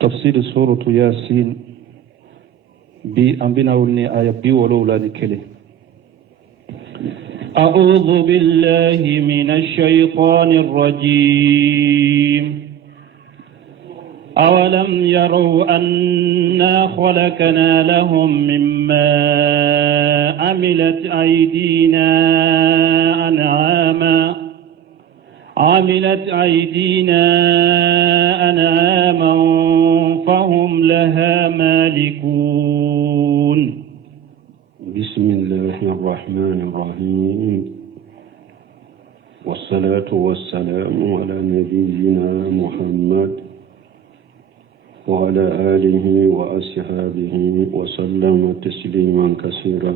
تفسير سورة ياسين بأنبنا ولني آية بي ولولا نكلي. أعوذ بالله من الشيطان الرجيم. أولم يروا أنا خلقنا لهم مما عملت أيدينا أنعاما فهم لها مالكون. بسم الله الرحمن الرحيم، والصلاة والسلام على نبينا محمد وعلى آله وأصحابه وسلم تسليما كثيرا.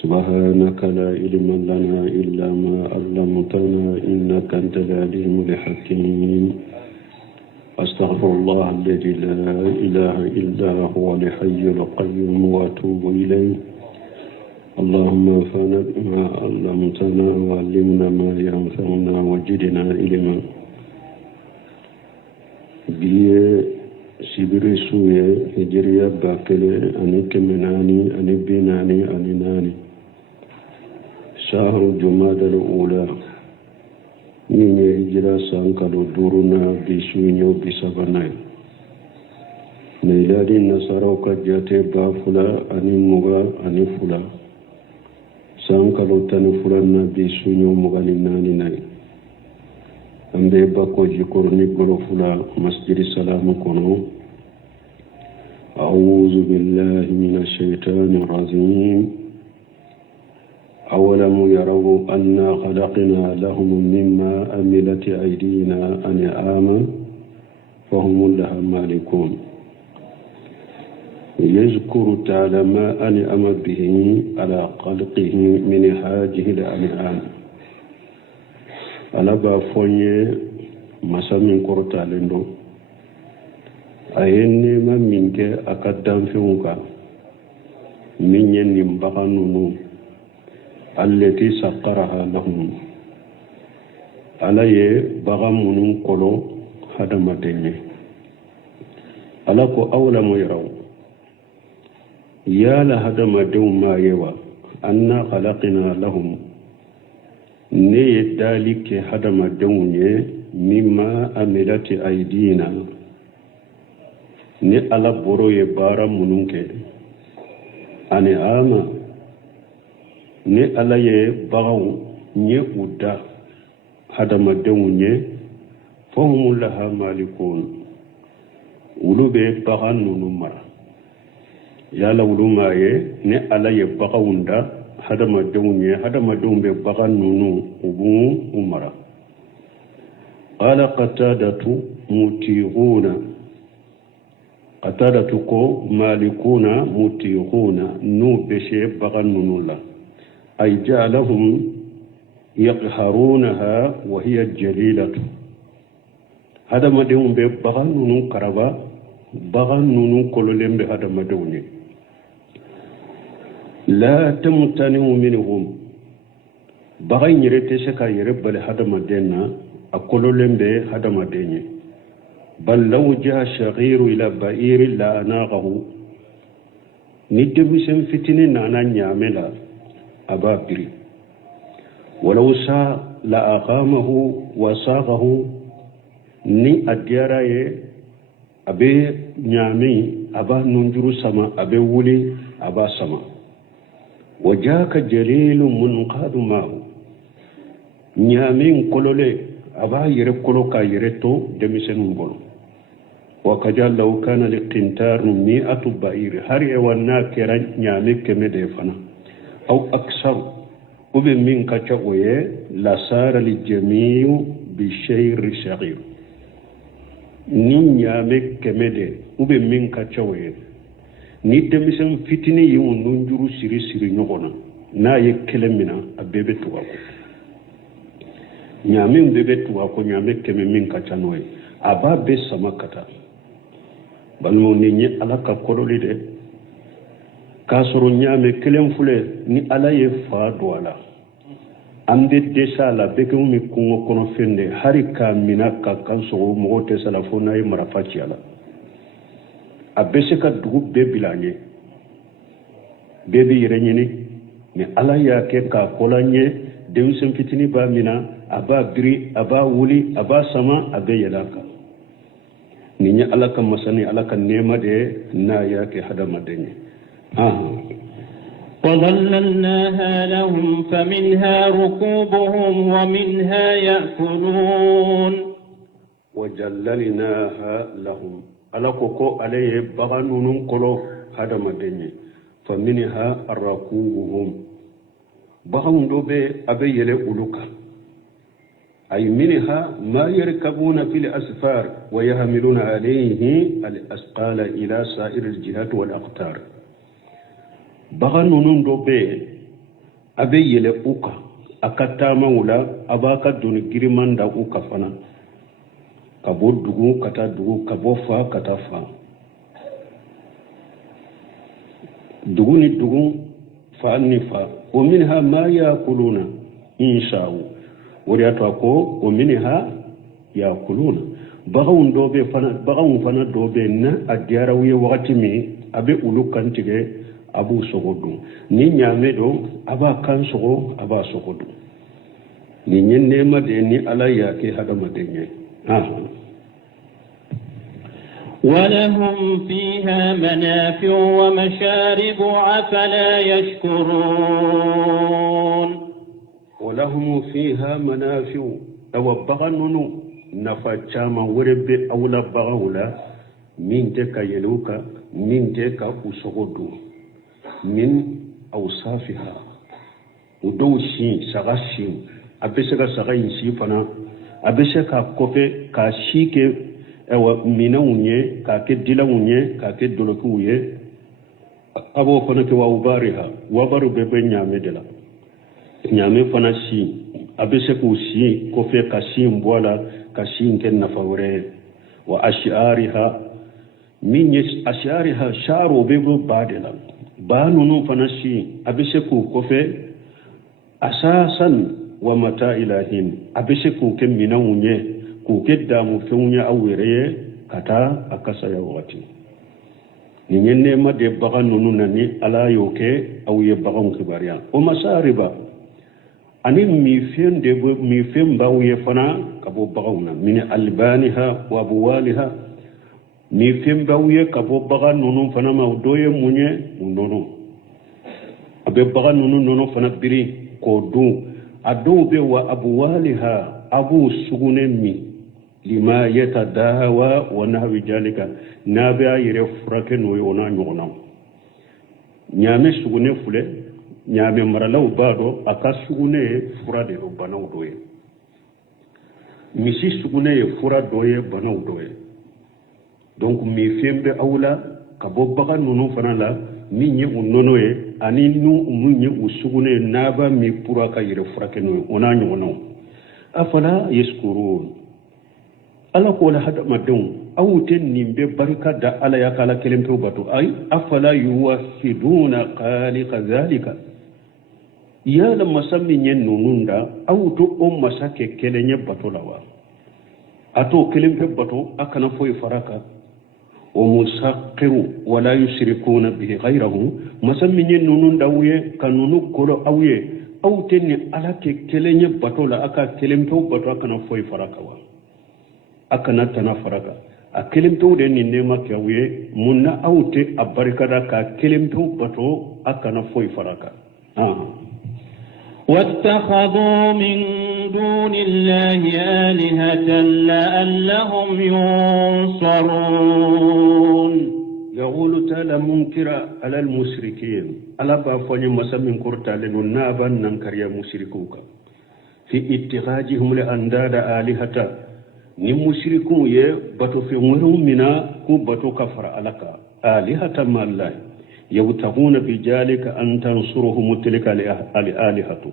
سبحانك لا علم لنا إلا ما علمتنا إنك أنت العليم الحكيم. أستغفر الله الذي لا إله إلا هو الحي القيوم وأتوب إليه. اللهم انفعنا بما علمتنا وعلمنا ما ينفعنا وزدنا علما. biye sibiri suye hijriya bakele ani kemenani ani binani ani nani shahru jumada al-ula ninye hijra sankalo duruna bisuinyo bisabanai miladi nasara ka jate bafula ani muga ani fula sankalo tanu fulanna bisuinyo mugani nani nai ambe bako jikorni gorofula masjid salamu kono. A'udhu billahi minash shaitanir rajim. أولم يروا أنا خلقنا لهم مما عملت أيدينا أنعاما فهم لها مالكون. يذكر تعالى ما أنعم به على خلقه من هذه الأنعام. Alaba fonye masamin korta lendo ayenne ma minke akadam fiunka minye nimbaka nunu allati saqqaraha lahum alaye baga munun kolo hadama denye alako awlamu yaraw ya la hadama dewma yewa anna khalaqina lahum ne ye dali ke hadamadenw ye mimma amilati aidina ni ala boro ye baara minnu kɛ ani ama ni ala ye baganw ye u da hadamadenw ye fahum laha malikun olu bɛ bagan ninnu mara yala olu ma ye ni ala ye baganw da hadamadenw bɛ bagan ninnu u b'u mara. Qala qatadatu muti'una qatadatu ko malikuna muti'una nu bɛ se bagan ninnu la ay ja'alahum yaqharunaha wa hiya jalilatu hadamadenw bɛ bagan ninnu karaba bagan ninnu kololen bɛ hadamadenw ye. لا تمتنوا منهم بغي يرتي سكا يربل هدمدنا أقولون به هدمدني بل لو جاء شغير إلى بئير لا أناغه ندب سنفتني نانا نعملا أبابري ولو سا لأقامه وساغه ني أدياراي أبي نعمي أبا ننجر سما أبي ولي أبا سما وجاك جليل منقاد معه نيامين كولولي أبا يركولو كا يرتو دمسن بولو وكجال لو كان لقنتار 100 بئير هري والناكرا نيامي كمدفنا أو أكثر وبمن كتشوية لصار للجميع بشير صغير نيامي كمدي وبمن كتشوية ni demisen fitini yi wundun juru siri ɲɔgɔnna n'a ye kelen mina a bɛɛ bɛ tuga ko ɲaamin bɛɛ bɛ tuga ko ɲaame kɛmɛ min ka ca n'o ye a b'a bɛɛ sama ka taa balimaw ni ye ala ka kɔrɔli dɛ k'a sɔrɔ ɲaame kelen filɛ ni ala ye fa don a la ambe desa la bekew mi kungo kono fende harika minaka kanso mo te salafona e marafaci ala abese ka dugu be bilanye bebi renyini me ala ya ke ka kolanye densen fitini ba mina aba biri aba wuli aba sama abe yalaka ninya ala kan masani ala kan nema de na ya ke hada madenye وظللناها لهم فمنها ركوبهم ومنها يأكلون وجللناها لهم ala koko alaye baganunun kolo hada madenye فمنها ركوبهم bagan do be abe yele uluka ay minha ma yarkabuna fil asfar wa yahmiluna alayhi al asqala ila sa'ir al jihat wal aqtar bagan nunun do be abe yele uka akata mawla abaka dun girimanda uka fana kabo dugu kata dugu kabo fa kata fa dugu ni dugu fa ni fa wa minha ma yakuluna insha'u wariyato ko wa minha yakuluna bagan do be fana bagan fana do be na adiyara wiye wakati mi abe ulukan tige abu sogodu ni nyame do aba kan sogo aba sogodu ni nyenne ma de ni ala ya ke hada madenye ولهم فيها منافع ومشارب أفلا يشكرون ولهم فيها منافع أو بغنن نفاچاما ورب أولا بغولا من تك يلوكا من تك أسغدو من أوصافها ودوشي سغاشي أبسك سغاين سيفنا أبسك كوفي كاشيكي ewa mina unye kake dila unye kake doloku uye abo fana ke wa ubariha wabaru bebe nyame dela nyame fana si abese ku si ko fe kasi mbwala kasi nken na fawre wa ashariha minye ashariha sharo bebe badela banu no fana si abese ku ko fe asasan wa mata ilahin abese ku ke mina unye ku kedda mu fewnya awere kata akasa ya wati ni nyenne ma de bagan nunu nani ala yoke awye bagan kibariya o masariba ani mi fende mi femba wiye fana kabo bagawna min albaniha wa buwaliha mi femba wiye kabo bagan nunu fana ma doye munye nono abe bagan nunu nono fana biri ko du adu be wa abuwaliha abu sugune mi lima yatadawa wa nahwi jalika nabia yire furake no yona nyona nyame sugune fule nyame maralaw bado aka sugune fura de do banaw doye misi sugune fura doye banaw doye donc mi fembe awla ka bo baga nunu fanala mi nye unono e ani nu munye usugune naba mi pura yire furake no ona nyona afala yaskurun ala ko la hada madon awuten nimbe barka da ala ya kala kelemto bato ay afala yuwahiduna qaliqa zalika ya la masammi nyen nununda awto o masake kelenye bato lawa ato kelempe bato akana foy faraka o musaqqiru wala yushrikuna bihi ghayrahu masammi nyen nununda wiye kanunu kolo awye awten ni ala ke kelenye bato la aka kelemto bato akana foy faraka wa akana tana faraka a kelimto de ni nema kyawe munna awte abarikada ka kelimto bato akana foy faraka واتخذوا من دون الله آلهة لعلهم ينصرون يقول تعالى منكرا على المشركين ألا بافني مسمين كرتا لننابا ننكر يا مشركوك في اتخاذهم لأنداد آلهة ni mushriku ye bato fi nguru mina ku bato kafara alaka alihata mallahi yabtaguna bi jalika an tansuruhum tilka alihatu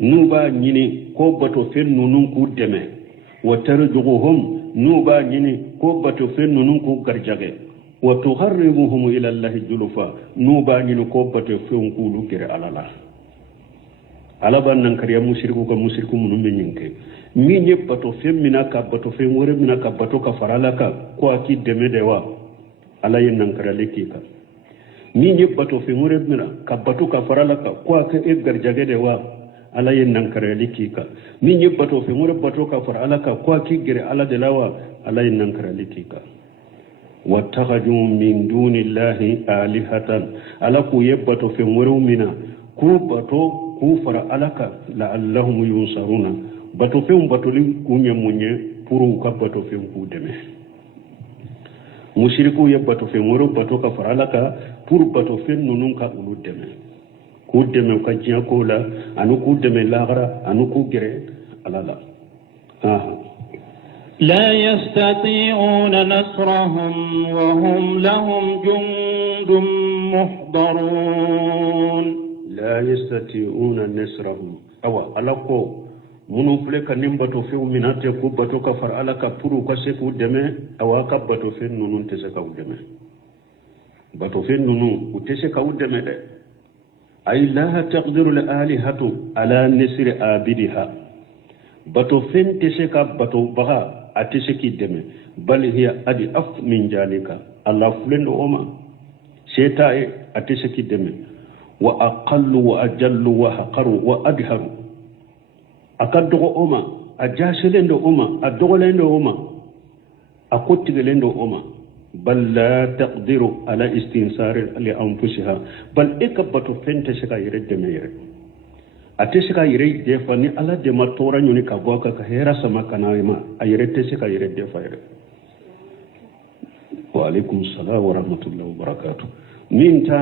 nuba nyini ko bato fe nunun ku deme wa tarjuhum nuba nyini ko bato fe nunun ku garjage wa tuharribuhum ila allahi julufa nuba nyini ko bato fe ngulu kire alala ala ban nan kariya mushriku ka mushriku munum be nyinke mi nye bato femina ka bato femore mina ka bato ka farala ka ko aki deme dewa ala yin nan kariya lekika mi nye bato femore mina ka bato ka farala ka ko aka e garjage dewa ala yin nan kariya lekika mi nye bato femore bato ka farala ka ko aki gere ala delawa ala yin nan kariya lekika wattakhaju min dunillahi alihatan ala ku yebbato femore mina ku bato ku fara alaka la'allahum yunsaruna bato fen batoli kunye munye puru ka bato fen ku deme mushriku ye bato fen woro bato ka fara alaka puru bato fen nunun ka ulu deme ku deme ka jiya ko la anu ku deme lagara anu ku gere alala لا يستطيعون نصرهم وهم لهم جند محضرون لا يستطيعون نصرهم ألاكو منو فلك نمبتو في مناتي كوبتو كفر على كفرو كسيكو دمي أو كبتو في نونو تسكو دمي بتو في نونو وتسكو دمي أي لا تقدر الآلهة على نصر آبدها بتو فين تسكا بتو بها أتسكي دمي بل هي أدي أف من ذلك الله فلن أوما سيتاي أتسكي دمي وأقل وأجل وحقر وأدهر أكدغ أما أجاسلين دو أما أدغلين دو أما أكتغلين دو أما بل لا تقدر على استنصار لأنفسها بل إكبت فنتسكا يرد دمير أتسكا يرد دفاني على دماتورا يوني كبواكا كهيرا سما كنايما أيرد تسكا يرد دفاير وعليكم السلام ورحمة الله وبركاته من تا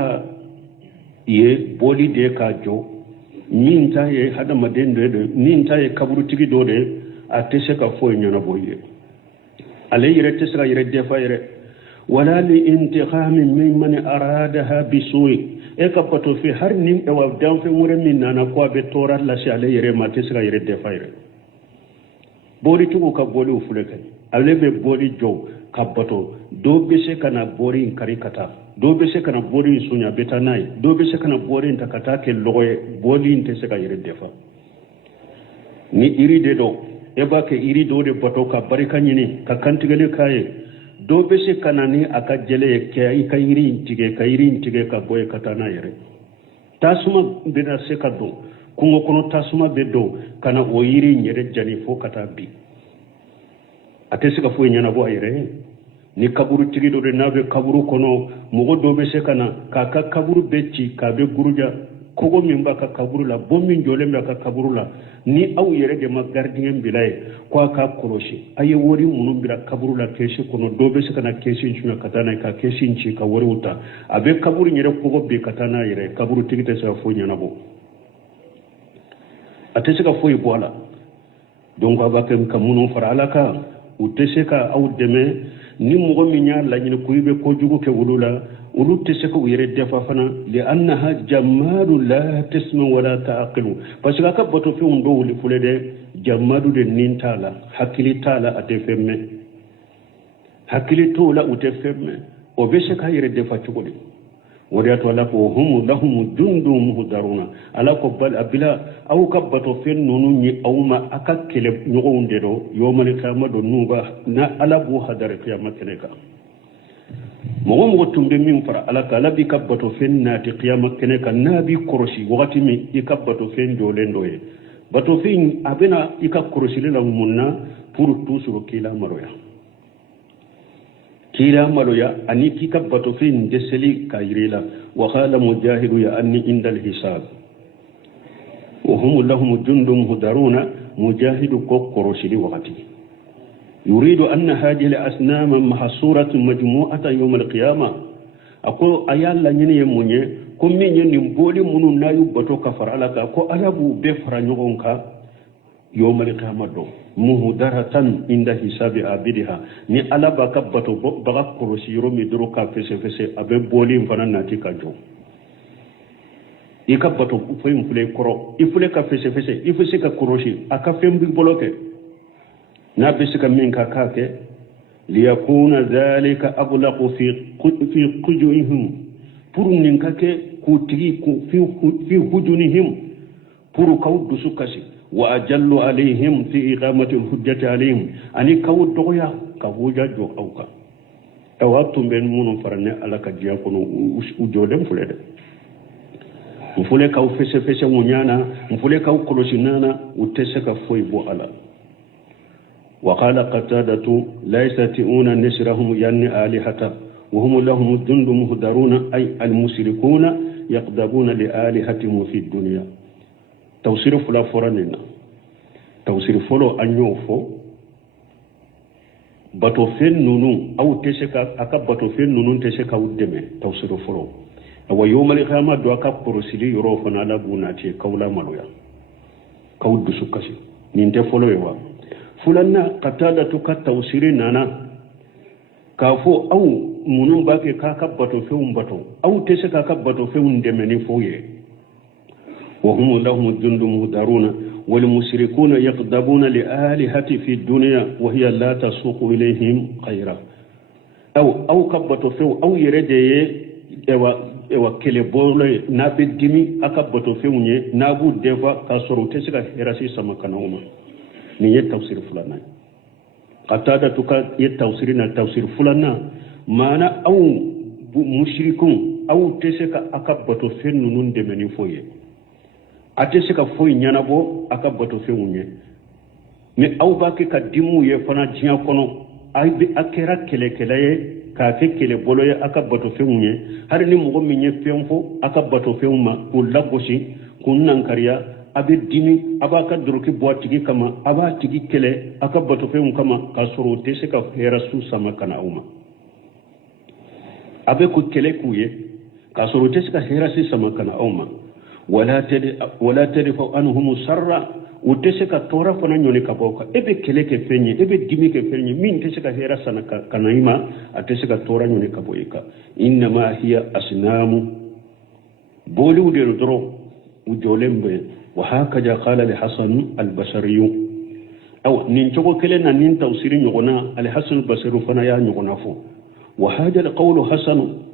ye boli de ka jo min ta ye hada maden de min ta ye kaburu tigi do de a tese ka fo nyana boye ale yire tese ka yire de fa yire wala li intiqam mimman aradaha bisu'i e ka pato fi har nim e wa dan fe mure min nana ko be torat la shi ale yire ma tese ka yire de fa yire boli tugo ka boli u fule kan ale be boli jo ka bato do be se kana bori karikata do be se kana bori sunya betanai do be se kana bori takata ke loye boli inte se ka yire defa ni iri de do e ba ke iri do de bato ka barika nyini ka kantigale kaye do be se kana ni aka jele ke ai ka iri intige ka boye katana yire tasuma bena se ka do kungo kono tasuma be do kana o iri nyere jani fo kata bi atese ka fo nyana bo ayire ni kaburu tigi do de nabe kaburu kono mugo do be se kana ka kaburu becci ka be guruja kogo min ba ka kaburu la bommin jole mba ka kaburu la ni aw yere de magardien bilay ko ka koroshi ayi wori munum bira kaburu la keshi kono do be se kana keshi nchuna katana ka keshi nchi ka wori uta abe kaburu nyere kogo be katana yere kaburu tigi te sa fo nyana bo atese ka fo ibola donc abakam kamuno farala ka utese ka aw deme ni mugo minya la nyine ko yibe ko jugo ke wulula ulu tese ko yere defa fana li annaha jamadu la tasma wala taqilu parce que ka boto fi undo wuli fule de jamadu de nintala hakili tala ate femme hakili to la ute femme o be se ka yere defa chugode wariatu ala ko hum lahum jundum muhdaruna ala ko bal abila aw kabbato fen nonu ni awma akakele nyogonde do yomal kama do nuba na ala bu hadare qiyamah keneka mo tumbe min fara ala kala bi kabbato fen nati qiyamah keneka nabi koroshi wakati mi ikabbato fen do lendoye bato fen abena ikakoroshi le munna pour toujours kila maroya kila maloya ani kikabbato fi ndeseli kayrila wa qala mujahidu ya anni indal hisab wa hum lahum jundum muhdaruna mujahidu kokoroshili wakati yuridu anna hadhihi al-asnam mahsuratun majmu'atan yawm al-qiyamah ako ayalla nyene yemunye ko minye ni mboli munu nayu bato kafara alaka ko alabu be fara nyogonka yawm al-qiyamah do muhdaratan inda hisabi abidiha ni alaba kabbato baga korosi yomi duro ka fese abe boli mfana nati kajo ikabbato foyim fule koro ifule ka fese ifuse ka korosi aka fembi boloke na bisika min ka kake liyakuna dhalika ablaqu fi qujuhum pour nin kake ku tigi ku fi hujunihim pour kaw dusukasi wa ajallu alayhim fi iqamati hujjati alayhim ani kaw doya ka huja jo awka tawattu ben munum farane ala ka diya kono ujodem fulede mfule kaw fese munyana mfule kaw kolosinana uteseka foi bo ala وقال قتادة لا يستطيعون نشرهم يعني آلهة وهم لهم جند مهدرون أي المشركون يقدمون لآلهتهم في الدنيا توصير فلا فرننا توصير فلو أنيوفو باتوفين نونو أو تشكا أكا باتوفين نونو تشكا ودمي توصير فلو ويوم القيامة دوكا برسلي يروفنا لابوناتي كولا ملويا كود سكاسي نينتي فلو يوا فلنا قتادة كتوصير نانا كافو أو منون باكي كاكا باتوفين باتو أو تشكا كباتوفين دمني فويه وهم لهم الجند مهدرون والمشركون يقدمون لآلهة في الدنيا وهي لا تسوق إليهم خيرا أو كبتو فيو أو يرجي ewa kele bole na bedimi akabato feunye na bu deva kasoro tesika herasi sama kanauma ni ye tafsir fulana qatada tuka ye tafsir na tafsir fulana mana au mushrikun au tesika akabato fenu nun demeni foye atesika foye nyanabo akabato feunye me au baki ka dimu ye fana jinya kono ay bi akera kele ka ke kele bolo ye akabato feunye har ni mugo minye femfo akabato feuma ko lagoshi kunnan kariya abe dimi abaka duruki boatigi kama aba tigi kele akabato feum kama kasoro tesika hera su sama kana uma abe ko kele kuye kasoro tesika hera si sama kana uma wala tadfa anhum sarra uteseka tora fana nyoni kaboka ebe keleke fenye ebe dimi ke fenye min teseka hera sana kanaima ateseka tora nyoni kaboika inna ma hiya asnamu bolu de dro ujolembe wa hakaja qala li hasan al-basri aw nin jogo kele na nin tawsiri nyogona al-hasan al-basri fana ya nyogona fo wa hada al-qawlu hasan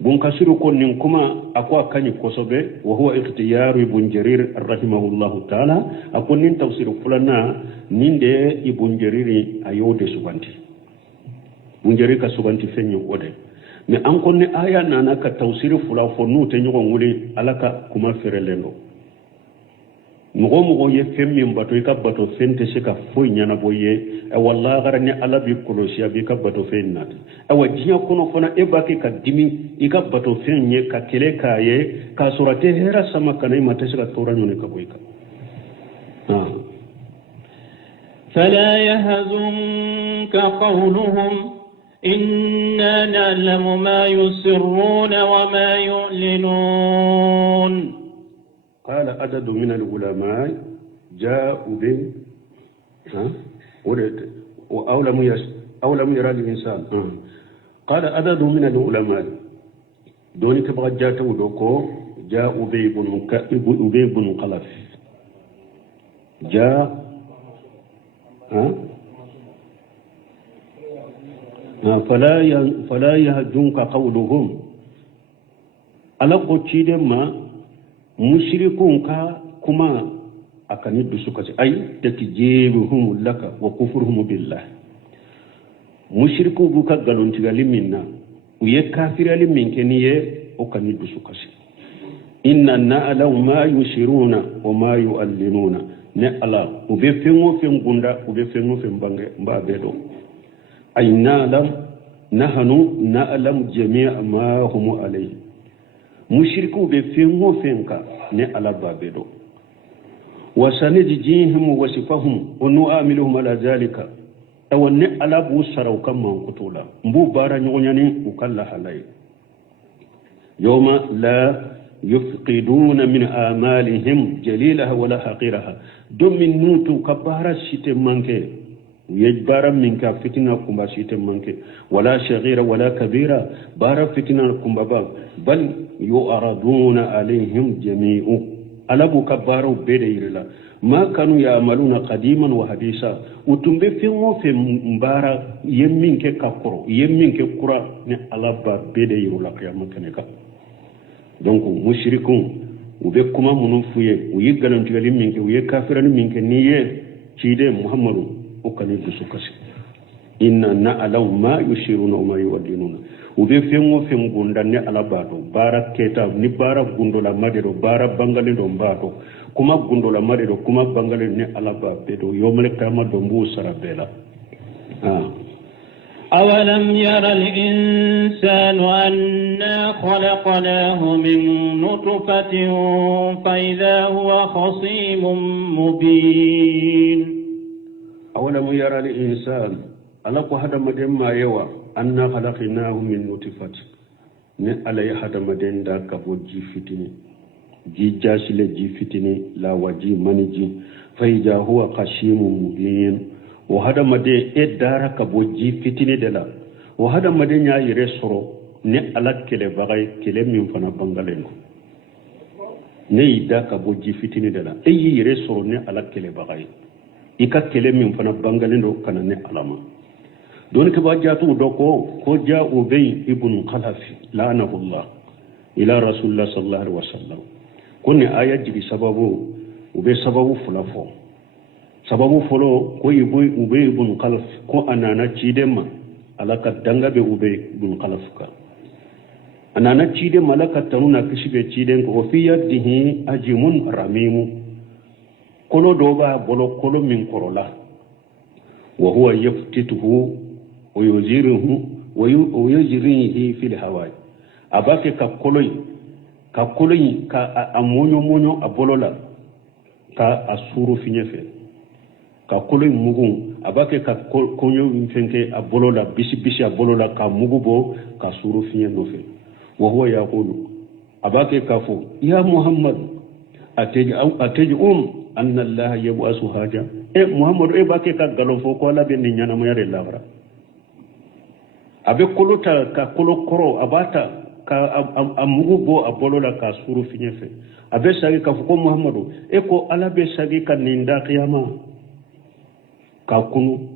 bun kasiru ko nin kuma akwa kanyi kosobe wa huwa ikhtiyaru ibn jarir rahimahullahu ta'ala akon nin tafsir fulana ninde ibn jarir ayode subanti bun jarir ka subanti fenyo ode me an kon ne aya nana ka tafsir fula fo nu te nyugo nguli alaka kuma ferelendo mugo ye femmi mbato ka bato fente shika foy nyana boye e wallahi garani ala bi kolosia bi ka bato fennat e wajiya kono fona e baki ka dimi e ka bato fenye ka kele kaye ka surate hera sama kanai mata shika torano ne ka boyka فلا يهزنك قولهم إنا نعلم ما يسرون وما يعلنون قال عدد من العلماء جاءوا به أو لم يرى الإنسان قال عدد من العلماء دوني كبغى جاتوا دوكو جاءوا به بن قلف جاء فلا يهجنك قولهم على قتيد ما mushrikun ka kuma akani dusuka ay takjibuhum laka wa kufruhum billah mushriku buka galonti galiminna uye kafira limin keniye o kani dusuka inna na'lamu ma yushiruna wa ma yu'allinuna ne ala ube fengo fengunda ube fengo fembange mba bedo ay nahnu na'lam jami'a ma hum alayhi mushriku be fengo fenka ne ala babedo wasanijihim wasifahum wa nu'amiluhum ala zalika awanne ala bu saraw kam man kutula mbu bara nyonyani ukalla halay yawma la yufqiduna min amalihim jalilaha wala haqiraha domin nutu kabara shite manke yajbara minka fitina kumba shite manke wala shaghira wala kabira bara fitina kumba bal يؤردون عليهم جميع ألبو كبارو بديرلا ما كانوا يعملون قديما وحديثا وتنبي في مبارا يمين كاكورو يمين كورا ني ألبا بديرلا قيامة كنكا دونك مشركون ube kuma munun fuye uyi galantigali minke uye kafirani minke niye cide muhammadu ukani dusukasi inna na'lamu ma yushiruna wa ma yuwaddinuna ube fengo fengunda ne alabato bara keta ni bara gundola madero bara bangali do mbato kuma gundola madero kuma bangali ne alababe do yomle kama do mbu sarabela أولم ير الإنسان أنا خلقناه من نطفة فإذا هو خصيم مبين أولم ير الإنسان ألق هذا مدين ما يوى أنا خلقناه من نطفة ne ala ya hada maden da kabo ji fitini ji jasile ji fitini la waji maniji faija huwa khashimun mubin wa hada made e dara kabo ji fitini de la wa hada made nya yire soro ne ala kele bagay kele min fana bangalengo ne ida kabo ji fitini de la e yire soro ne ala kele bagay ika kele min fana bangalendo kana ne alama don ka ba jatu do ko ja ubay ibn khalaf la'anahullah ila rasulullah sallallahu alaihi wasallam kunni aya jigi sababu ube sababu fulafo sababu folo ko ubay ibn khalaf ko anana cidema alaka dangabe ubay ibn khalaf ka anana cide malaka tanuna kishibe ciden ko fi yadihi ajimun ramimu kolo doba bolo kolo min korola wa huwa yaftituhu ويجريه في الهواء أباك كقولي كأمونيو أبولولا كأسورو في نفسه كقولي مغون أباك كونيو فينك أبولولا بيش أبولولا كمغوبو كأسورو في نفسه وهو يقول أباك كفو يا محمد أتجؤم أن الله يبعث حاجة محمد أباك كغلوفو كولا بنيانا مير الله abe kolota ka kolo koro abata ka amugo abolola ka suru finyefe abe sagi ka fuko muhammadu eko ala be sagi ka ninda qiyama ka kunu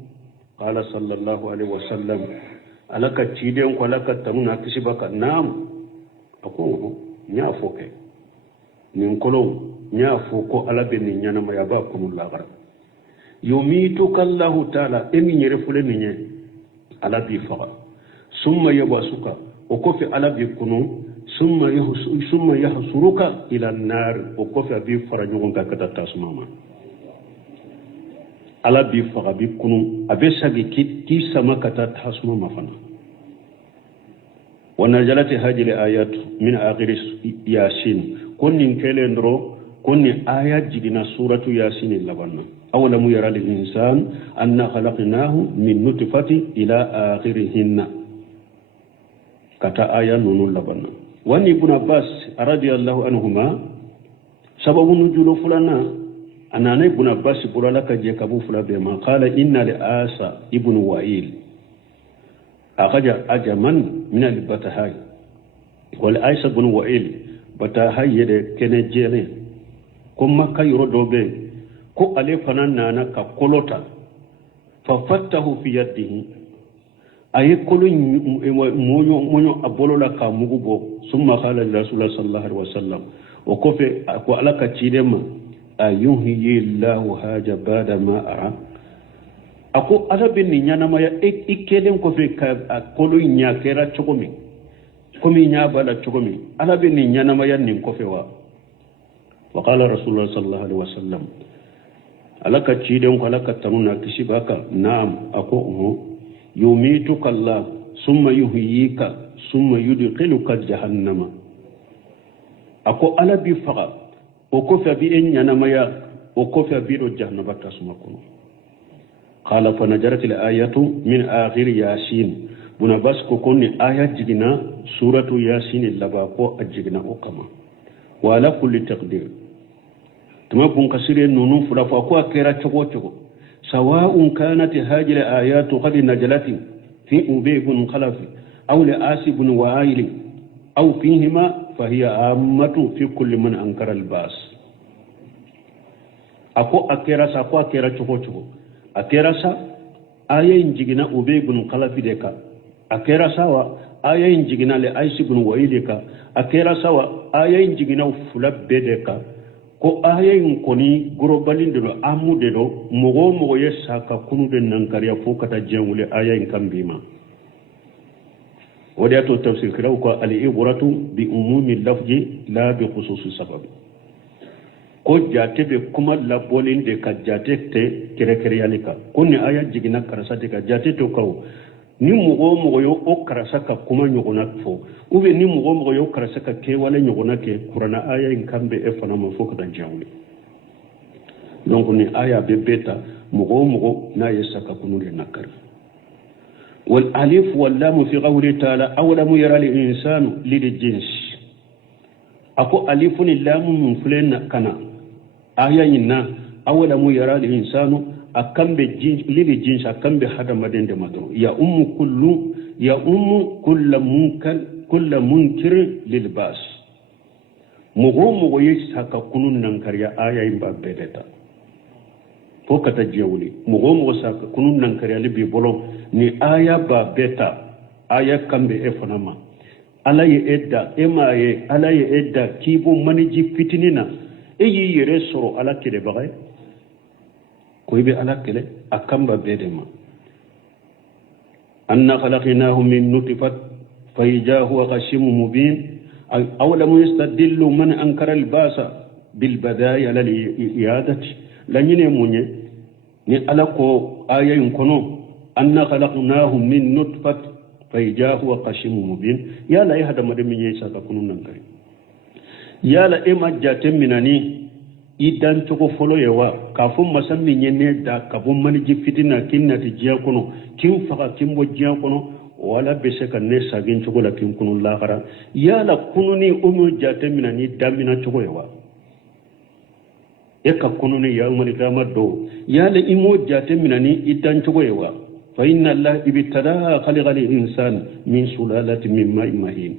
qala sallallahu alaihi wasallam alaka ciden ko alaka tamuna kishibaka nam ako nya foke nin kolo nya foko ala be ni nyana ma yaba kunu lagar yumitu kallahu taala emi nyere fule ninye ala bi faqa ثم يبعثك وكفي على بيكونو ثم يحشرك الى النار وكفي بي فرجون كتا تسماما على بي فغا بيكونو ابي سغي كي سما كتا تسماما فنا ونزلت هذه الايات من اخر ياسين كن كيلندرو كن ايات جدنا سوره ياسين لبنا اولم يرى الانسان ان خلقناه من نطفه الى اخرهن kata aya nunu labanna wani ibn abbas radiyallahu anhuma sababu nujulo fulana anana ibn abbas bulala ka je kabu fula be ma qala inna li asa ibn wa'il akaja ajaman min al batahay wal aisa ibn wa'il batahay yede kene jene kuma kayro dobe ko ale fanan nana ka kolota fa fattahu fi yadihi aye kolo moño abolola ka mugubo summa qala rasulullah sallallahu alaihi wasallam o kofe ko alaka cidema ayuhi illahu haja bada ma ara ako alabe ni nyana maya ikelen kofe ka kolo nyakera chokomi komi nyabala chokomi alabe ni nyana maya nin kofe wa qala rasulullah sallallahu alaihi wasallam alaka ciden ko alaka tamuna kishibaka naam ako يميتك الله ثم يحييك ثم يدخلك جهنم أكو على بفقا وكفى بإن ينميا وكفى بإن جهنم تسمكم قال فنجرت الآية من آخر ياسين بنبس كوني آية جنا سورة ياسين اللباقو الجنا أقما وعلى كل تقدير تما بنكسر نونو فلافاقو أكيرا تشكو سواء كانت هذه الآيات قد نزلت في أبي بن خلف أو لآسي بن وائل أو فيهما فهي عامة في كل من أنكر الباس أكو أكيراسا أكيراسا آية جينا أبي بن خلف ديكا akera sawa aya injigina le Aisha ibn Wailika akera sawa aya injigina fula bedeka ko aya koni gorobalin de amude do mogo ye saka kunu de nankariya fo kata jengule aya kambima wadiato tafsir kira ko al ibratu bi umumi lafzi la bi khususi sababi ko jate be kuma la bolin de ka jate te kere yalika kunni aya jigina karasa de ka jate to kaw ni mogo yo o karasa ka kuma nyogona fo ube ni mogo yo karasa ka ke wala nyogona ke qur'ana aya kambe e fana ma fo ka jawli donc ni aya be beta mogo na yesaka kunu de nakari wal alif wal lam fi qawli ta'ala awlam yara al insanu lil jins ako alifun lam mun fulen kana aya yinna awlam yara al insanu akambe jins lil jins akambe hada madende madro ya ummu kullu munkir lil bas mogo yesaka kunun nan kariya aya imba bedeta fo kata jewuli mogo saka kunun nan kariya libi bolo ni aya ba beta aya kambe e fonama ala ye edda emaye ala ye edda kibo maniji fitinina e yi yere soro ala kele bagay ko ibe ala kele akamba bedema anna khalaqnahu min nutfat fayajahu ghashimun mubin aw lam yastadillu man ankara albasa bil badaya lal iyadati lanyine munye ni ala ko aya kono anna khalaqnahu min nutfat fayajahu ghashimun mubin yala ya hada madami yesa ka kunun nan kare yala e majjate minani idan to ko folo yewa kafum masammi nyenne da kabum mani jifitina kinnati jiya kono kin faka kin bo jiya kono wala bese kan ne sagin to ko la kin kunun lahara yala kununi umu jate minani damina to ko yewa e ka kununi ya umani kama do yala imo jate minani idan to ko yewa fa inna allah ibtada khaliqal insan min sulalati min ma'in mahin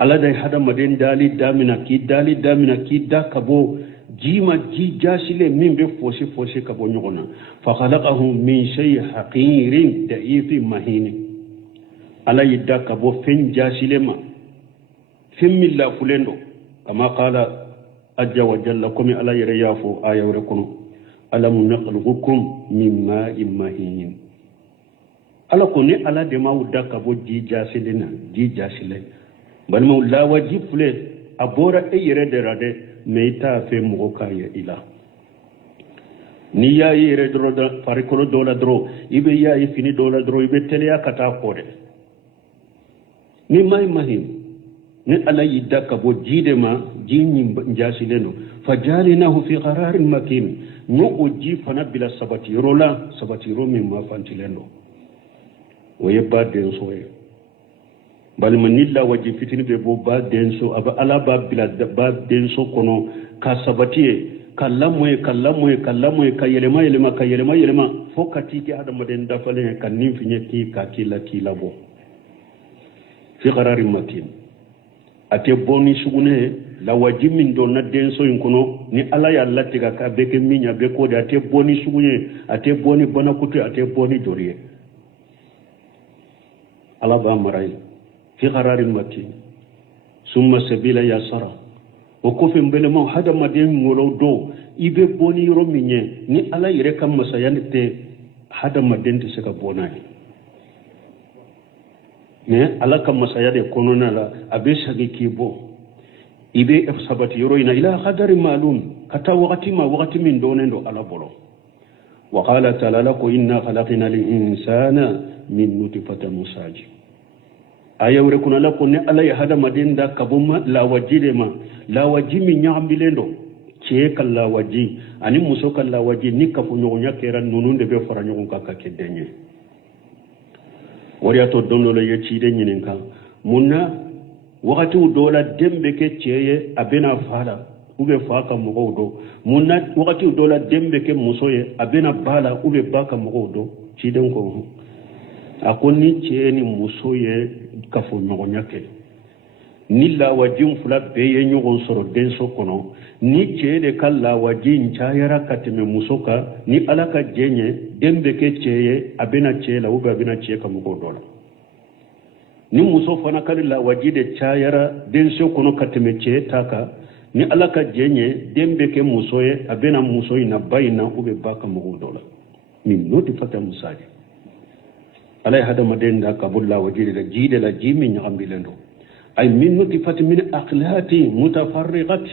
ala dai hada maden dali damina ki da kabo jima ji jasile min be fosi kabo nyogona fa khalaqahu min shay haqirin da'if mahin ala yidda kabo fen jasile ma femmilla fulendo kama qala ajja wa jalla kumi ala yare yafo ayawre kono alam naqluqukum min ma'in mahin ala ko ni ala de mawda kabo ji jasile balma la wajib fule abora e yere de rade meita fe mo kaya ila ni ya yere dro da farikolo dola dro ibe ya fini dola dro ibe tele akata kode ni mai mahim ni ala yidda kabo jide ma jinni jasileno fajalinahu fi qararin makin no oji fana bila sabati ro min ma fantilendo waye badden soye bal manilla waji fitini be bo ba denso aba ala ba bila ba denso kono ka sabatiye kallamoy kayelema fokati ki adam den dafale kan nim fi nyeki ka kila bo fi qararin makin ate boni sugune la waji min do na denso kono ni ala ya latiga ka beke minya be ko de ate boni sugune ate boni bona kutu ate boni doriye ala ba maray في قرار متين ثم سبيل يسرا وكوف مبل ما هذا مدين مولودو ibe boni ro minye ni ala yire kam masayani te hada maden te seka bonani ne ala kam masayade konona la abe sagi kibo ibe sabati yoro ina ila qadari malum kata waqti min donendo ala bolo wa qala ta'ala lakum inna khalaqna lil insana min nutfatin musaj ayawre kuna la kunne ala ya hada madinda kabuma la wajide ma la wajimi nyambilendo ce kala waji ani muso kala waji ni kafu nyonya kera nununde be fara nyogon ka kedenye wariya to dondo le yeci de nyininka munna wakati udola dembe ke ceye abena fala ube faka mogodo munna wakati udola dembe ke musoye abena bala ube baka mogodo ci den ko akoni ce ni musoye kafu nyogonya ke ni la wajin fula beye nyogon soro denso kono ni cede kala wajin chayara katime musoka ni alaka jenye dembe ke cheye abena chela uba abena cheye kamuko dola ni muso fana kari la wajide chayara den so kono kateme che taka ni alaka jenye dembe ke muso ye abena muso ina bayina ube baka mugodola min noti fata musaji alay hada madenda kabulla wajide la jide la jimi nyaambilendo ay min noti fata min aqlati mutafarriqat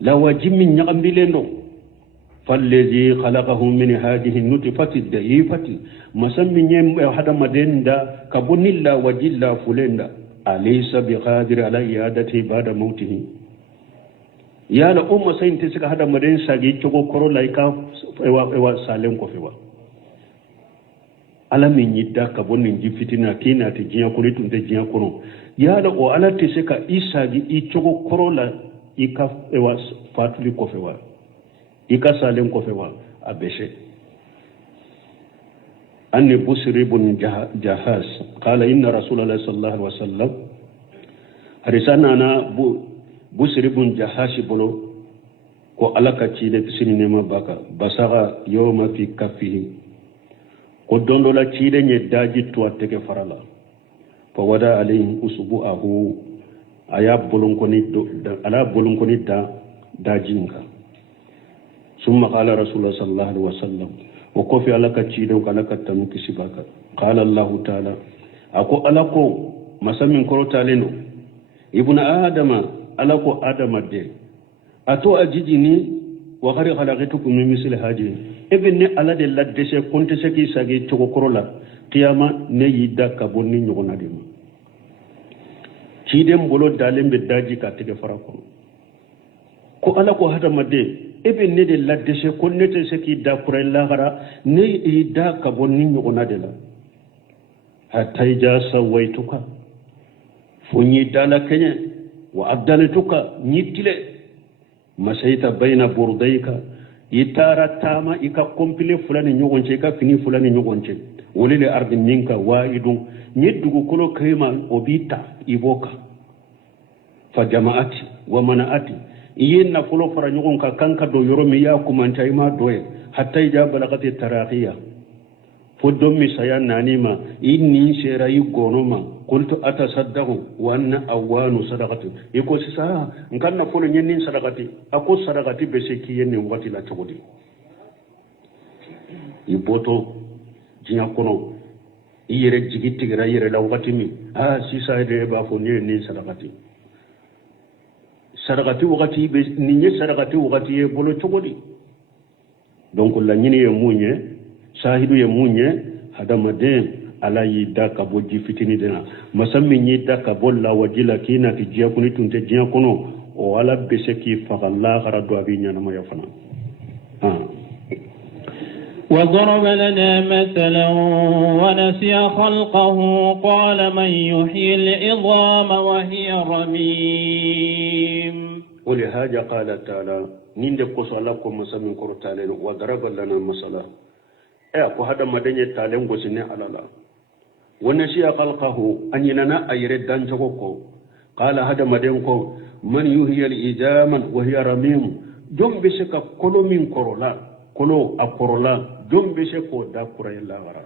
la wajimi nyaambilendo فالذي خلقه من هذه النطفة الضعيفة مسمى هذا مديندا كبن الله وجل فلندا أليس بقادر على إعادته بعد موته يا لا سين تسك هذا مدين ساجي تشوكو كرو لايكا إوا سالم كوفيوا ala min yidda ka bonnin jifitina kina te jiya kuri tun te jiya kono ya la o ala te seka isaji I chogo korola ika ewa fatuli kofewa ika salen kofewa abeshe anni busri bun jahaz qala inna rasulullah sallallahu alaihi wasallam harisana na busri bun jahaz bolo ko alaka ci de sinine ma baka basaga yawma fi kaffihi ko dondola ci de nye daji to teke farala fa wada alayhi usbu'ahu aya bolon ko ni ala bolon ko ni dajinka summa qala rasulullah sallallahu alaihi wasallam wa ko fi alaka ci de ko alaka tan kisibaka qala allah ta'ala ako alako masamin ko taleno ibnu adama alako adama de ato ajijini wa khari khalaqatukum min misli hajin ibn ala de la dese konte seki sagi to korola qiyama ne yidda ka bonni nyogona dem ci dem bolo dalembe daji ka tege farako ko ala ko hada madde ibn ne de la dese konne te seki da kurella gara ne yidda ka bonni nyogona de la hatta jasa waituka funyi dala kenye wa abdalituka nyitile masaita baina burdayka itara tama ika kompile fulani nyogonche ika fini fulani nyogonche wolile ardi minka waidun nyidugo kolo kema obita iboka fa jamaati wa manaati yinna fulo fara nyogonka kanka do yoromi ya kumanta ima doye hatta ija balagati taraqiya fodom mi saya nanima inni sherayi gonoma qultu atasaddaqu wa anna awanu sadaqati iko sisa nkanna folo nyenni sadaqati ako sadaqati be seki yenni wati la togodi iboto jinya kono iyere jigiti gira yere la wati mi sisa de ba fo nyenni sadaqati wati be ninye sadaqati wati e bolo togodi donc la nyini ye munye shahidu ye munye hadama den ala yidda ka boji fitini dena masammi yidda ka bolla wajila kina ti jiya kuni tunte jiya kono o wala beseki faqalla gharadu abinya na mayafana وضرب لنا مثلا ونسي خلقه قال من يحيي العظام وهي رميم ولهذا قال تعالى نند قصلكم مسمن قرتالين وضرب لنا مثلا ko hada madanye talen gosine alala wannan shi ya khalqahu anyina ayre dan jago ko qala hada maden ko man yuhyi al-ijaman wa hiya ramim jombe se ka kolomin korola kolo akorola jombe se ko da kuray la wara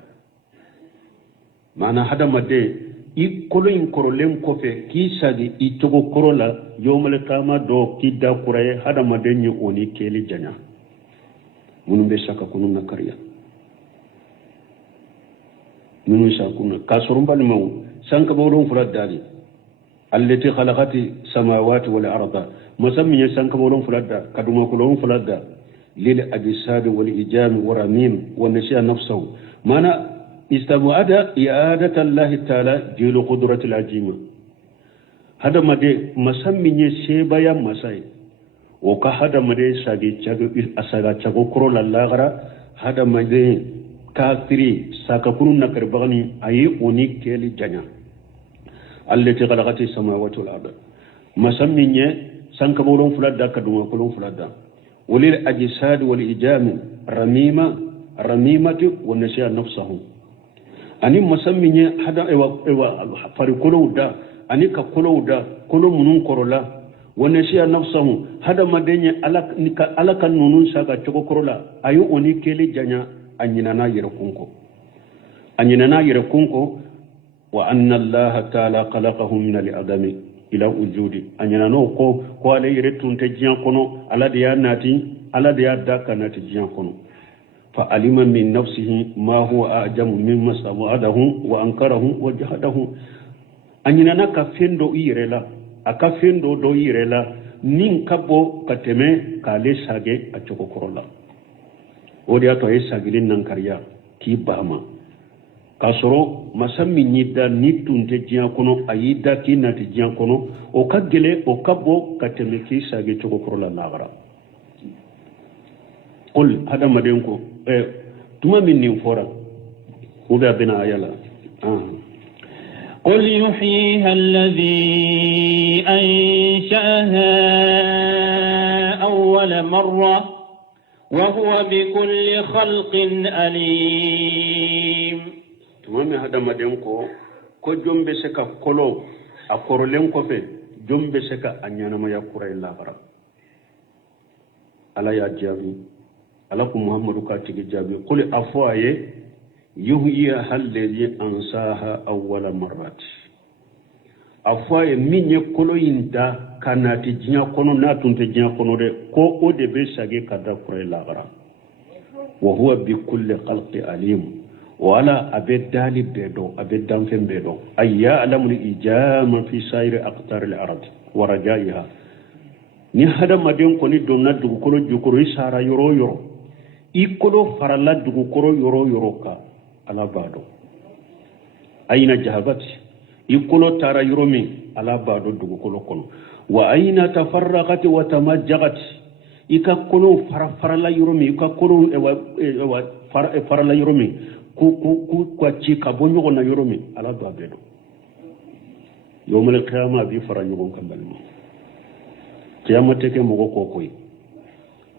mana hada made I koloin korolen ko fe ki sagi I togo korola yomale kama do ki da kuray hada maden ni oni keli janya munum be saka kunun nakariya nunu sakuna kasurumba limu sanka bawdon fulat dali allati khalaqati samawati wal arda musammi sanka bawdon fulat da kaduma kulon fulat da lil ajsad wal ijam wa ramim wa nashiya nafsuhu mana istabu'ada i'adatu allah ta'ala jilu qudratil ajima hada made musammi sebaya masai o ka hada made sagi chago asaga chago korola lagara hada made kafiri sakakunu nakarbani ayi oni keli janya allati khalaqati samawati wal arda masamminye sanka bolon fuladda kaduma kolon fuladda walil ajsad wal ijam ramimati wa nashiya nafsuhu ani masamminye hada ewa fari kolowda ani ka kolowda kolo munun korola wa nashiya nafsuhu hada madenye alaka nunun saka choko korola ayi oni keli janya anyina na yere kunko وأن الله تعالى خلقه من العدم إلى وجود أن ينانو كو على يرتون تجيان كونو على ديا ناتي على ديا داكا ناتي جيان كونو فعلم من نفسه ما هو أعجم مما سوأده وأنكره وجهده أن ينانا كفندو إيرلا أكفندو دو إيرلا نين كبو كتمي كالي ساقي أجوكو كرولا ودياتو أي ساقلين ننكريا كي باما kasoro masami nyida nitunte jiyan kono ayida kinati jiyan kono o kagele o kabo katemeki sage choko korola nagara qul hada madenko tuma minni fora uda bina ayala قل يحييها الذي أنشأها أول مرة وهو بكل خلق أليم tumami hadamaden ko jombe se ka kolo a korolen ko fe jombe se ka anyana ya kuray labara ala ya jabi ala ko muhammadu ka tigi jabi qul afwaye yuhyi halladhi ansaha awwala marrat afwaye minye kolo inda kanati jinya kono na tunte jinya kono de ko o de be sage kada kuray labara wa huwa bi kulli khalqi alim wala abed dalib bedo abed damfen bedo ayya alamul ijama fi sayri aqtar al ard wa rajaiha ni hada maden ko ni donna dugu kolo jukoro isara yoro yoro ikolo farala dugu koro yoro yoro ka ala bado aina jahabat ikolo tara yoro mi ala bado dugu kolo kono wa aina tafarraqat wa tamajjagat ika kolo farala yoro mi ika kolo farala yoro mi ku kwa ci ka bo ñogo na yoro mi ala do abedo yowmal qiyama bi fara ñogo kambal mo qiyama teke mo ko koy